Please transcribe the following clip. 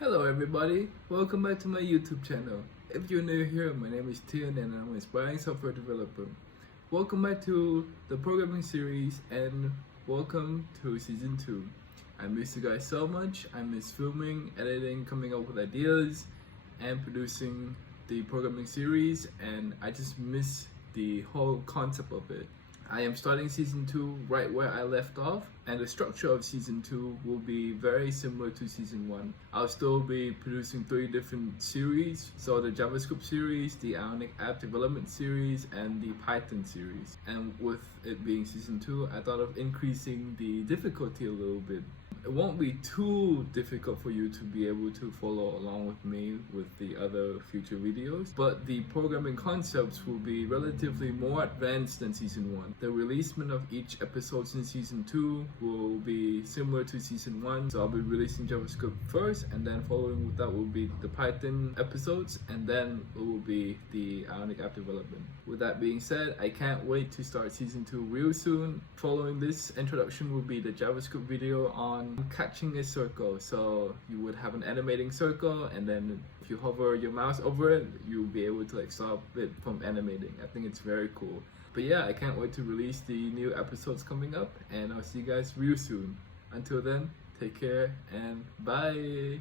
Hello everybody, welcome back to my YouTube channel. If you're new here, my name is Tung and I'm an aspiring software developer. Welcome back to the programming series and welcome to season 2. I miss you guys so much. I miss filming, editing, coming up with ideas and producing the programming series, and I just miss the whole concept of it. I am starting season 2 right where I left off, and the structure of season 2 will be very similar to season 1. I'll still be producing 3 different series, so the JavaScript series, the Ionic app development series, and the Python series. And with it being season 2, I thought of increasing the difficulty a little bit. It won't be too difficult for you to be able to follow along with me with the other future videos, but the programming concepts will be relatively more advanced than season 1. The releasement of each episode in season 2 will be similar to season 1, so I'll be releasing JavaScript first, and then following with that will be the Python episodes, and then it will be the Ionic app development. With that being said, I can't wait to start season 2 real soon. Following this introduction will be the JavaScript video on catching a circle. So you would have an animating circle, and then if you hover your mouse over it, you'll be able to stop it from animating. I think it's very cool. But yeah, I can't wait to release the new episodes coming up, and I'll see you guys real soon. Until then, take care and bye.